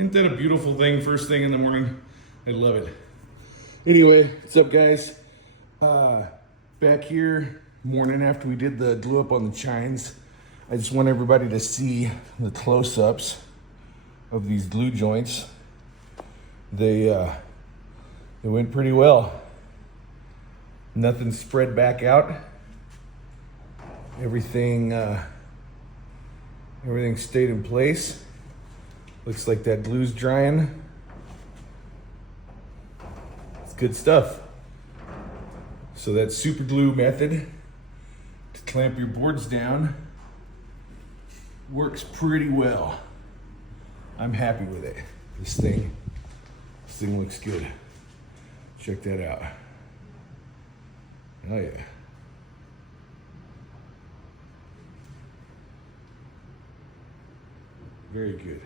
Isn't that a beautiful thing? First thing in the morning. I love it. Anyway, what's up, guys? Back here, morning after we did the glue up on the chines. I just want everybody to see the close-ups of these glue joints. They went pretty well. Nothing spread back out. Everything stayed in place. Looks like that glue's drying. It's good stuff. So that super glue method to clamp your boards down works pretty well. I'm happy with it. This thing looks good. Check that out. Oh yeah. Very good.